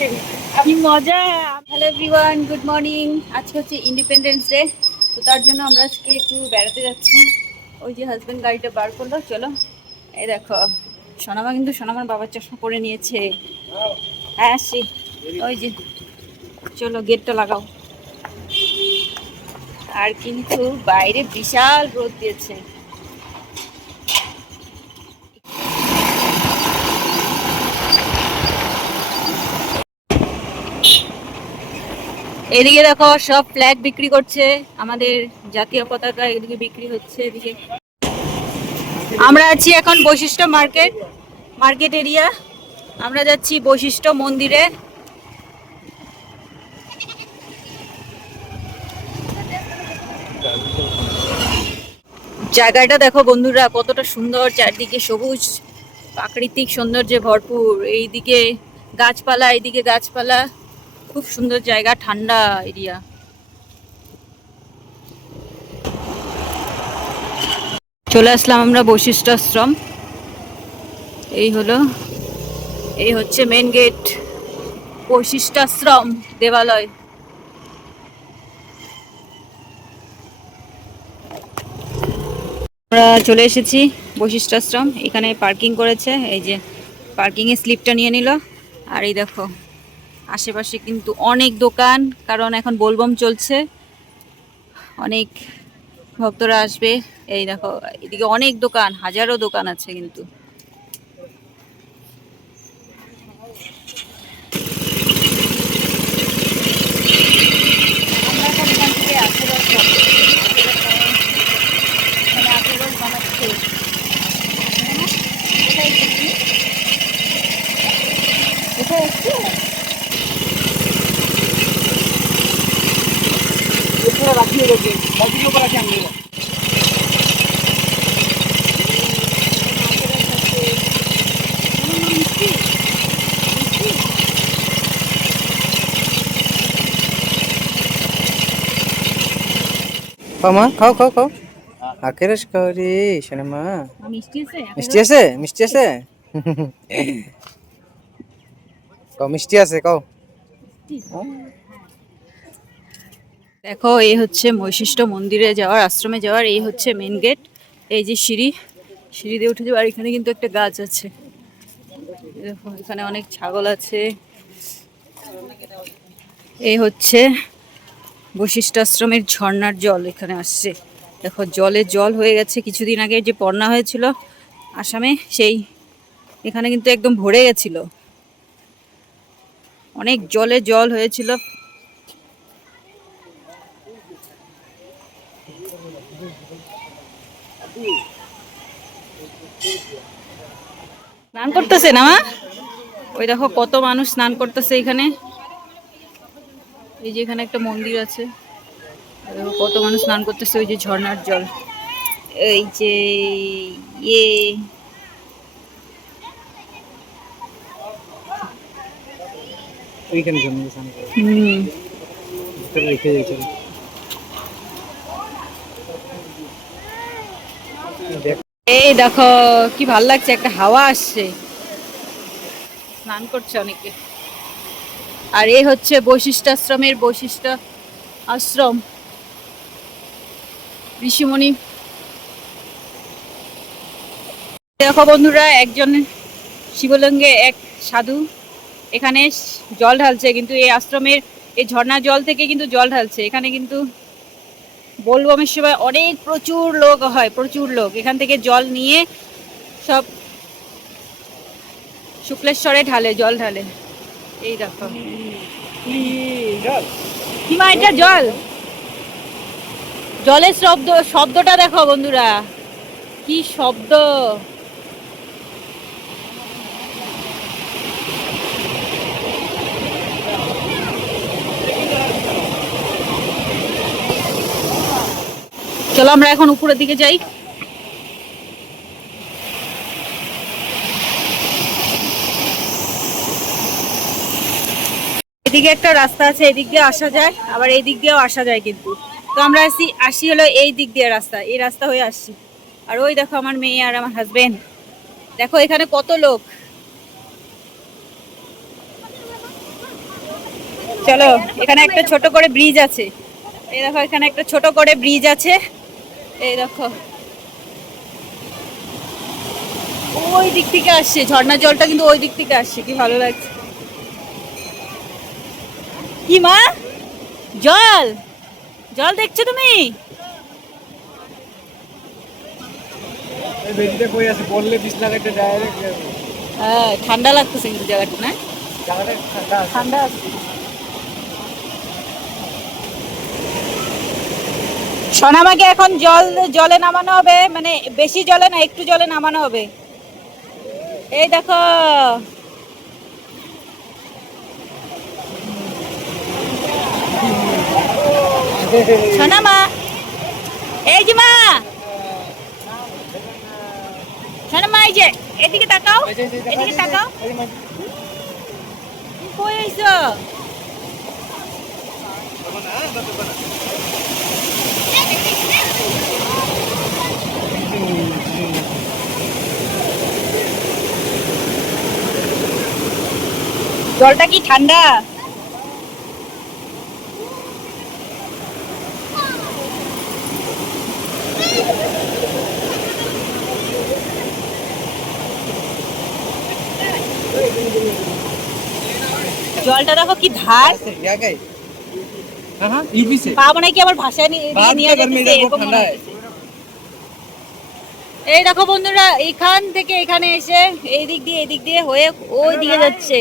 কি মজা। Hello everyone, good morning. আজকে হচ্ছে ইন্ডিপেন্ডেন্স ডে, তো তার জন্য আমরা আজকে একটু বেড়াতে যাচ্ছি। ওই যে হাজবেন্ড গাড়িটা বার করলো, চলো। এই দেখো সোনামা, কিন্তু সোনামার বাবার চশমা পরে নিয়েছে। হ্যাঁ আসছি, ওই যে চলো গেটটা লাগাও। আর কিন্তু বাইরে বিশাল রোদ দিয়েছে। এদিকে দেখো সব ফ্ল্যাগ বিক্রি করছে, আমাদের জাতীয় পতাকা এদিকে বিক্রি হচ্ছে। এদিকে আমরা আছি এখন বৈশিষ্ট্য মার্কেট এরিয়া। আমরা যাচ্ছি বৈশিষ্ট্য মন্দিরে। জায়গাটা দেখো বন্ধুরা, কতটা সুন্দর, চারদিকে সবুজ প্রাকৃতিক সৌন্দর্যে ভরপুর। এইদিকে গাছপালা, এইদিকে গাছপালা, খুব সুন্দর জায়গা, ঠান্ডা এরিয়া। চলে আসলাম আমরা বৈশিষ্ট্য আশ্রম। এই হচ্ছে মেন গেট, বৈশিষ্ট্য আশ্রম দেবালয়। আমরা চলে এসেছি বৈশিষ্ট্য আশ্রম। এখানে পার্কিং করেছে, এই যে পার্কিং এর স্লিপটা নিয়ে নিল। আর এই দেখো আশেপাশে কিন্তু অনেক দোকান, কারণ এখন বোলবম চলছে, অনেক ভক্তরা আসবে। এই দেখো এদিকে অনেক দোকান, হাজারো দোকান আছে কিন্তু। আমরা এখন এখান থেকে আশীর্বাদ পাবো। মানে আশীর্বাদ বানাচ্ছে। কোথায় এসেছি? কোথায় এসছি? রাখিয়ে রেখে বাকির উপর আছে আমি। মা খাও খাও খাও আখেরস করি শোনে মা। মিষ্টি আছে মিষ্টি আছে কও মিষ্টি আছে কও। দেখো এই হচ্ছে বৈশিষ্ট্য মন্দিরে যাওয়ার, আশ্রমে যাওয়ার, এই হচ্ছে মেন গেট। এই যে সিঁড়ি, সিঁড়ি দিয়ে উঠে যাওয়ার। এখানে কিন্তু একটা গাছ আছে, দেখো এখানে অনেক ছাগল আছে। এই হচ্ছে বৈশিষ্ট্য আশ্রমের ঝর্ণার জল এখানে আসছে। দেখো জলে জল হয়ে গেছে, কিছুদিন আগে যে বন্যা হয়েছিল আসামে, সেই এখানে কিন্তু একদম ভরে গেছিল, অনেক জলে জল হয়েছিল। স্নান করতেছে না মা? ওই দেখো কত মানুষ স্নান করতেছে এখানে। এই যে এখানে একটা মন্দির আছে, দেখো কত মানুষ স্নান করতেছে। ওই যে ঝর্ণার জল, এই যে ইয়ে ওইখানে জন্য স্নান করে রেখে দিয়েছে। এই দেখো কি ভাল লাগছে, একটা হাওয়া আসছে, স্নান করছে অনেকে। আর এই হচ্ছে বৈশিষ্ট্য আশ্রমের বৈশিষ্ট্য আশ্রম, ঋষিমণি। দেখো বন্ধুরা, একজন শিবলিঙ্গে এক সাধু এখানে জল ঢালছে, কিন্তু এই আশ্রমের এই ঝর্ণার জল থেকে কিন্তু জল ঢালছে। এখানে কিন্তু বোলবমের সময় অনেক প্রচুর লোক হয়, প্রচুর লোক এখান থেকে জল নিয়ে সব শুক্লেশ্বরে ঢালে, জল ঢালে। এই দেখো কি মা, এটা জল, জলের শব্দটা দেখো বন্ধুরা, কি শব্দ। চলো আমরা এখন উপরের দিকে যাই। এদিকে একটা রাস্তা আছে, এদিক দিয়ে আসা যায়, আবার এই দিক দিয়েও আসা যায় কিন্তু। তো আমরা আসি হলো এই দিক দিয়ে রাস্তা, এই রাস্তা হয়ে আসছি। আর ওই দেখো আমার মেয়ে আর আমার হাজবেন্ড, দেখো এখানে কত লোক। চলো, এখানে একটা ছোট করে ব্রিজ আছে। এই দেখো, এখানে একটা ছোট করে ব্রিজ আছে। এই দেখো, ওই দিক থেকে আসছে ঝর্ণার জলটা, কিন্তু ওই দিক থেকে আসছে, কি ভালো লাগছে। কি মা, জল জল দেখছো তুমি? হ্যাঁ, ঠান্ডা লাগতেছে কিন্তু জায়গাটা, না? ঠান্ডা আছে। সোনামাকে এখন জলে নামানো হবে, মানে বেশি জলে না, একটু জলে নামানো হবে। এই দেখো, সোনামা, এই যে মা, সোনামা, এই যে এদিকে তাকাও, এদিকে তাকাও। কই আইছো? জলটা কি ঠান্ডা? জলটা দেখো কি ধার। পাবো নাকি আমার ভাষায় নিয়ে যেতেছে, এরকম মনে হচ্ছে। এই দেখো বন্ধুরা, এখান থেকে এখানে এসে এই দিক দিয়ে হয়ে ওই দিকে যাচ্ছে।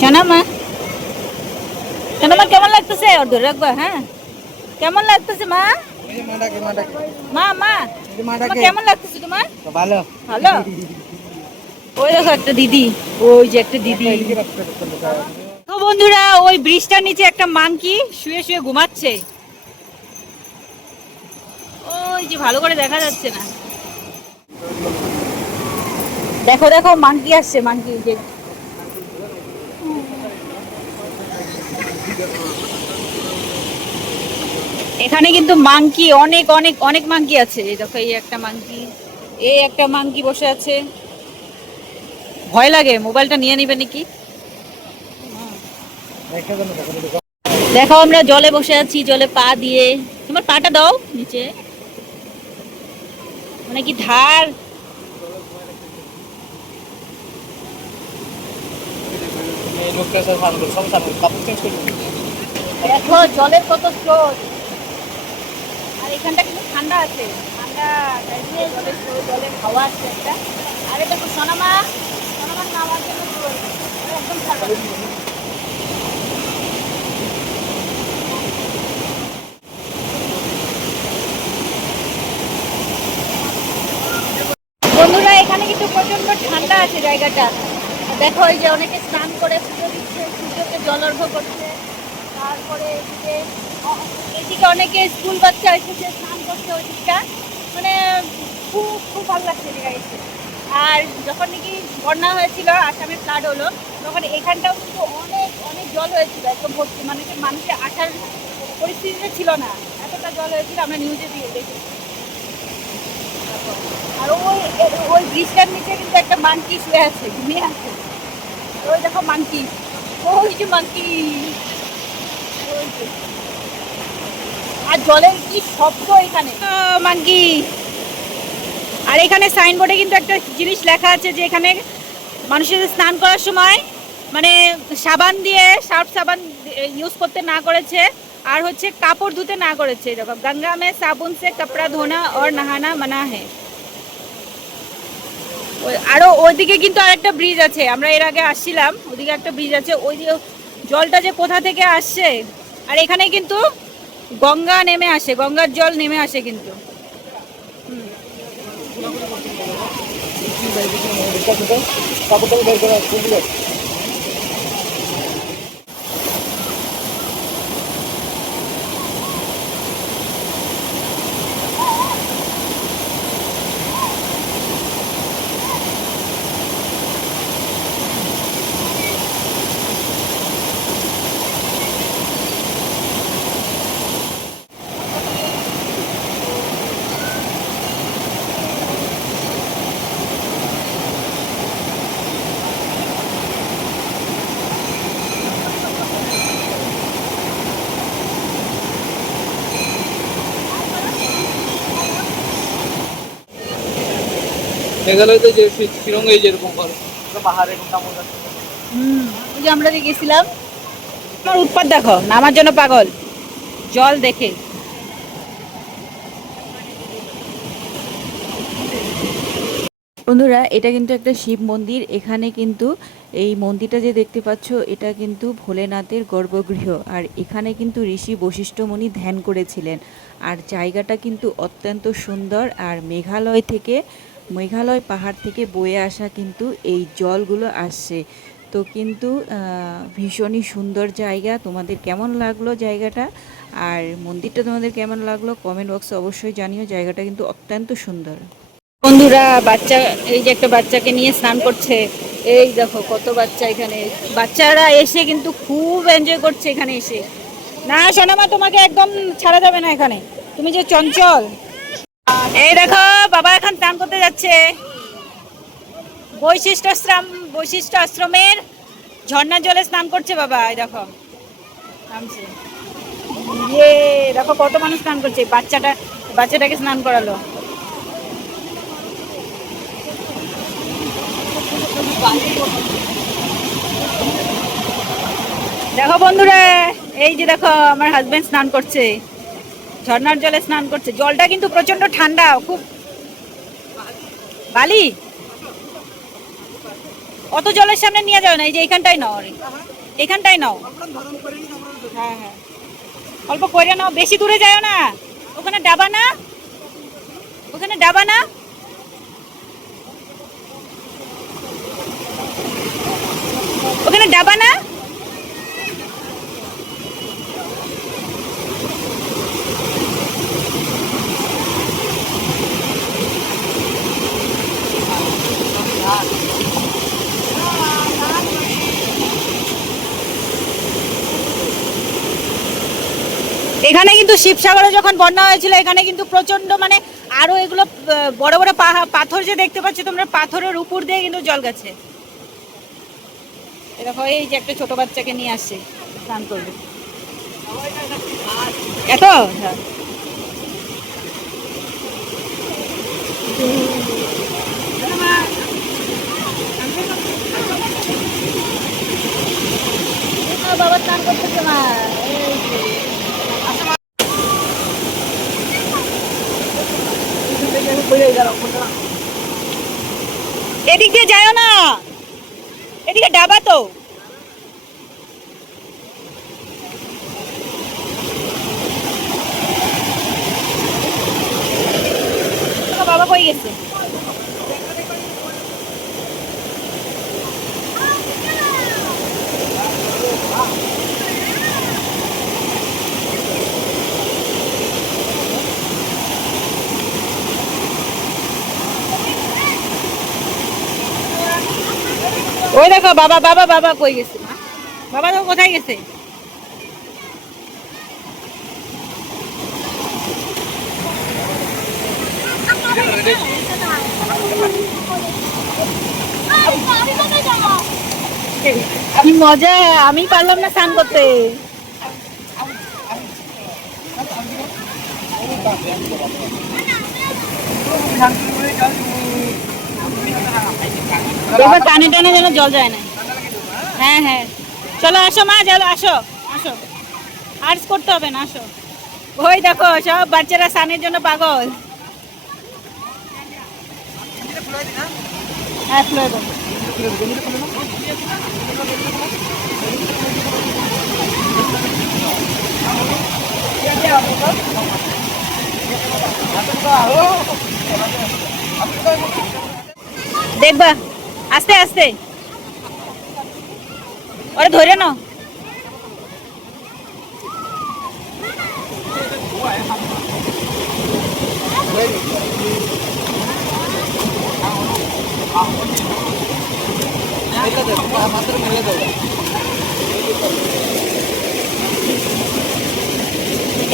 সোনামা, সোনামা কেমন লাগতেছে? ওর ধরে রাখবা, হ্যাঁ? কেমন লাগতেছে মা? মা মা, তোমার কেমন লাগতেছে তোমার? ভালো ভালো। ওই দেখো একটা দিদি, ওই যে একটা দিদি। তো বন্ধুরা, ওই ব্রিজটার নিচে একটা মাংকি শুয়ে শুয়ে ঘুমাচ্ছে। ওই যে ভালো করে দেখা যাচ্ছে না। দেখো দেখো, মাংকি আসছে, মাংকি যে। এখানে কিন্তু মাংকি অনেক অনেক অনেক মাংকি আছে। এই দেখো, এই একটা মাংকি, এই একটা মাংকি বসে আছে। ভয় লাগে, মোবাইলটা নিয়ে নিবে নাকি। দেখো, আমরা জলে বসে আছি, জলে পা দিয়ে। তোমার পাটা দাও নিচে, মানে কি ধার। দেখো জলের কত স্রোত, আর এখানটা কিন্তু ঠান্ডা আছে, ঠান্ডা তাই দিয়ে জলের স্রোত, জলের হাওয়া আছে একটা। আরে দেখো সোনামা, সোনামার নামার জন্য একদম ঠান্ডা। বন্ধুরা, এখানে কিন্তু প্রচন্ড ঠান্ডা আছে জায়গাটা। দেখো, এই যে অনেকে স্নান করে পুজো দিচ্ছে, সূর্যকে জল অর্ঘ্য করছে। তারপরে এদিকে অনেকে স্কুল বাচ্চা এসেছে স্নান করছে ওই দিকটা। মানে খুব খুব ভালো লাগছে এদিকে এসে। আর যখন নাকি বন্যা হয়েছিল, আসামে ফ্লাড হলো, তখন এখানটাও কিন্তু অনেক অনেক জল হয়েছিল, একদম ভর্তি, মানে মানুষের আসার পরিস্থিতিতে ছিল না, এতটা জল হয়েছিল, আমরা নিউজে দিয়ে দেখেছি। আর ওই ওই ব্রিজটার নিচে কিন্তু একটা মাংকি শুয়ে আছে, ঘুমিয়ে আছে। ওই দেখো মাংকি, ওই যে মাংকি, আর জলের কি শব্দ এখানে, মাংকি। আর এখানে সাইনবোর্ডে কিন্তু একটা জিনিস লেখা আছে যে এখানে মানুষের স্নান করার সময় মানে সাবান দিয়ে, সার্ফ সাবান ইউজ করতে না করেছে, আর হচ্ছে কাপড় ধুতে না করেছে। দেখো, গঙ্গা মে সাবুন সে কাপড়া ধোনা আর নাহানা মানা হে। আরো ওইদিকে কিন্তু আরেকটা ব্রিজ আছে, আমরা এর আগে আসছিলাম, ওদিকে একটা ব্রিজ আছে। ওই যে জলটা যে কোথা থেকে আসছে, আর এখানে কিন্তু গঙ্গা নেমে আসে, গঙ্গার জল নেমে আসে কিন্তু। মেঘালয়তে যে শিলংয়ে যেরকম করে পাহাড়ে কামড় আছে। ওই যে আমরা যে গেছিলাম, আমার উৎপাত দেখো, নামার জন্য পাগল জল দেখে। বন্ধুরা, এটা কিন্তু একটা শিব মন্দির। এখানে কিন্তু এই মন্দিরটা যে দেখতে পাচ্ছ, এটা কিন্তু ভোলেনাথের গর্ভগৃহ। আর এখানে কিন্তু ঋষি বশিষ্ঠ মুনি ধ্যান করেছিলেন। আর জায়গাটা কিন্তু অত্যন্ত সুন্দর। আর মেঘালয় পাহাড় থেকে বয়ে আসা কিন্তু এই জলগুলো আসছে। তো কিন্তু ভীষণই সুন্দর জায়গা। তোমাদের কেমন লাগলো জায়গাটা, আর মন্দিরটা তোমাদের কেমন লাগলো কমেন্ট বক্সে অবশ্যই জানিও। জায়গাটা কিন্তু অত্যন্ত সুন্দর। বন্ধুরা, বাচ্চা, এই যে একটা বাচ্চাকে নিয়ে স্নান করছে। এই দেখো কত বাচ্চা এখানে। বাচ্চারা এসে কিন্তু খুব এনজয় করছে এখানে এসে। না সোনামা, তোমাকে একদম ছাড়া যাবে না এখানে, তুমি যে চঞ্চল। এই দেখো বাবা এখন স্নান করতে যাচ্ছে বৈশিষ্ট্য আশ্রমের ঝর্ণার জলে স্নান করছে বাবা। এই দেখো নামছে। ইয়ে দেখো কত মানুষ স্নান করছে। বাচ্চাটাকে স্নান করালো। দেখো বন্ধুরা, এই যে দেখো আমার হাজবেন্ড স্নান করছে, ঝর্ণার জলে স্নান করছে। জলটা কিন্তু প্রচন্ড ঠান্ডা, খুব বালি। অত জলের সামনে নিয়ে যাও না, এই যে এখানটাই নাও, এখানটাই নাও। হ্যাঁ হ্যাঁ, অল্প করে নাও, বেশি দূরে যাও না। ওখানে ডাবা না, ওখানে ডাবা না। ওখানে ডাবা না। এখানে কিন্তু শিবসাগরে যখন বন্যা হয়েছিল, এখানে কিন্তু প্রচন্ড মানে আরো এগুলো বড় বড় পাথর যে দেখতে পাচ্ছ তোমরা, পাথরের উপর দিয়ে কিন্তু জল গেছে। দেখো এই যে একটা ছোট বাচ্চাকে নিয়ে আসছে স্নান করবে। এত বাবা স্নান করতেছে মা। এদিক দিয়ে যায় না, এদিকে ডাবা তো। বাবা কই গেছে? ওই দেখো বাবা বাবা বাবা কই গেছে? বাবা তো কোথায় গেছে? কি মজা, আমি পারলাম না স্নান করতে। এবার টানে টানে যেন জল যায় না। হ্যাঁ হ্যাঁ, চলো আসো মা, চলো আসো আসো, আর্টস করতে হবে না, আসো। ওই দেখো সব বাচ্চারা স্নানের জন্য পাগল। হ্যাঁ খুলে দাও। দেখবা আস্তে আস্তে, ওরে ধরে নাও।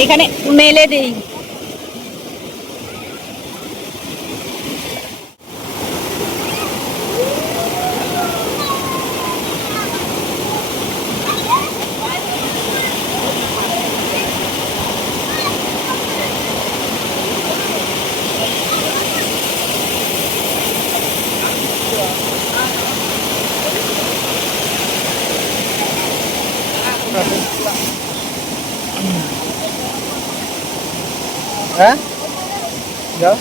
এখানে মেলে দেই। হ্যাঁ যাও।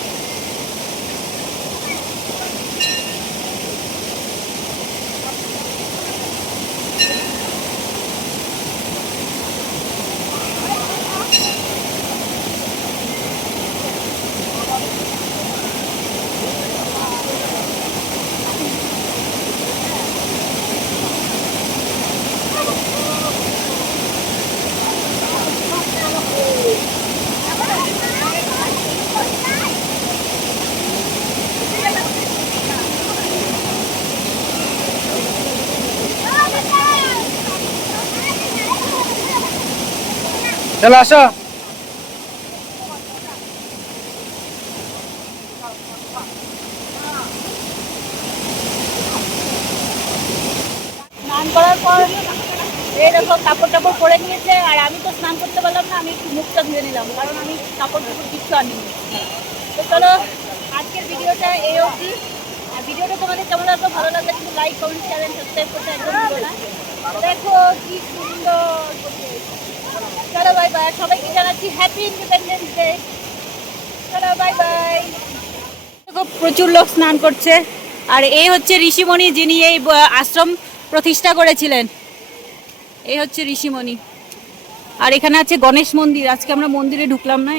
চলো আসো। স্নান করার পর এইরকম কাপড় টাপড় পরে নিয়েছে, আর আমি তো স্নান করতে পারলাম না, আমি একটু মুখটা ধুয়ে নিলাম কারণ আমি কাপড় টাপড় কিচ্ছু আনিনি। তো চলো আজকের ভিডিওটা এই অবধি। আর ভিডিওটা তোমাদের কেমন লাগলো, ভালো লাগলে কিন্তু like comment share and subscribe করতে একদম ভুলো না। দেখো কি সুন্দর পরিবেশ। চলো বাই বাই, সবাইকে জানাচ্ছি হ্যাপি ইন্ডিপেন্ডেন্স ডে। চলো বাই বাই। দেখো প্রচুর লোক স্নান করছে, আর এই হচ্ছে ঋষিমণি যিনি এই আশ্রম প্রতিষ্ঠা করেছিলেন। এই হচ্ছে ঋষিমণি। আর এখানে আছে গণেশ মন্দির, আজকে আমরা মন্দিরে ঢুকলাম না।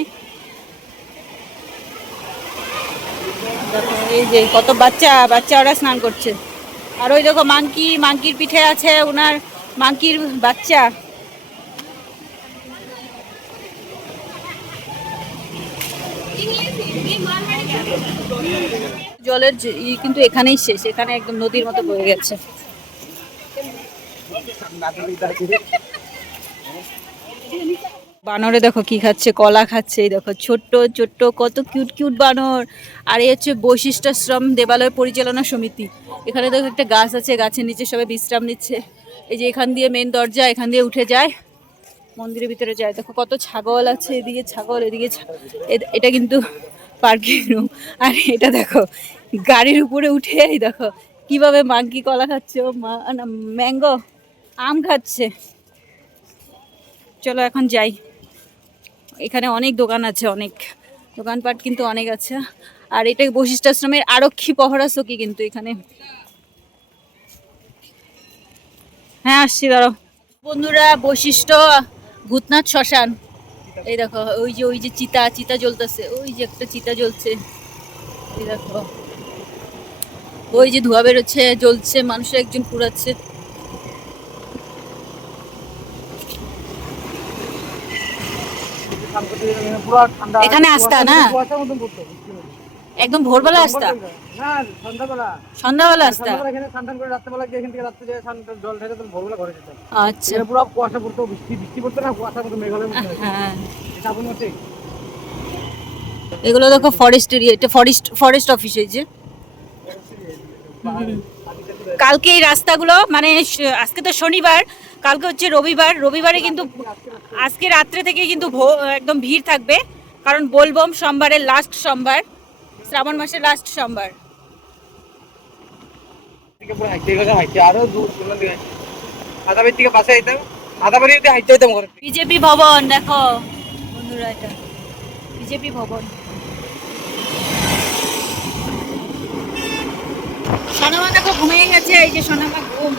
দেখো এই যে কত বাচ্চা বাচ্চা ওরা স্নান করছে। আর ওই দেখো মাংকির পিঠে আছে ওনার মাংকির বাচ্চা। জলের কিন্তু এখানেই শেষ, এখানে একদম নদীর মতো বয়ে গেছে। বানরে দেখো কি খাচ্ছে, কলা খাচ্ছে। এই দেখো ছোট্ট ছোট্ট কত কিউট কিউট বানর। আর এই হচ্ছে বৈশিষ্ট্যাশ্রম দেবালয় পরিচালনা সমিতি। এখানে দেখো একটা গাছ আছে, গাছের নিচে সবাই বিশ্রাম নিচ্ছে। এই যে এখান দিয়ে মেন দরজা, এখান দিয়ে উঠে যায় মন্দিরের ভিতরে যায়। দেখো কত ছাগল আছে, এদিকে ছাগল এদিকে এটা কিন্তু পার্কিং রুম। আর এটা দেখো গাড়ির উপরে উঠে এই দেখো কিভাবে মাংকি কলা খাচ্ছে, ও মা না ম্যাঙ্গো আম খাচ্ছে। চলো এখন যাই। এখানে অনেক দোকান আছে, অনেক দোকানপাট কিন্তু অনেক আছে। আর এটা বৈশিষ্ট্যাশ্রমের আরক্ষী পহরা চকি কিন্তু এখানে। হ্যাঁ আসছি দাঁড়াও। বন্ধুরা বৈশিষ্ট্য ভূতনাথ শ্মশান। এই দেখো ওই যে চিতা জ্বলতেছে, ওই যে একটা চিতা জ্বলছে। এই দেখো ওই যে ধোঁয়া বেরোচ্ছে, জ্বলছে, মানুষের একজন পুড়াচ্ছে। এখানে আসতা না একদম ভোরবেলা আসতা, সন্ধ্যাবেলা আসতা। আচ্ছা হ্যাঁ এগুলো দেখো ফরেস্ট এরিয়া, এটা ফরেস্ট অফিস। এই যে কালকে এই রাস্তাগুলো মানে আজকে তো শনিবার, কালকে হচ্ছে রবিবার। রবিবারে কিন্তু আজকে রাত্রে থেকে কিন্তু একদম ভিড় থাকবে, কারণ বোলবম সোমবারের লাস্ট সোমবার, শ্রাবণ মাসের লাস্ট সোমবার। বিজেপি ভবন দেখো বন্ধুরা, এটা বিজেপি ভবন। সোনামা দেখো ঘুমিয়ে গেছে, এই যে সোনামা ঘুম।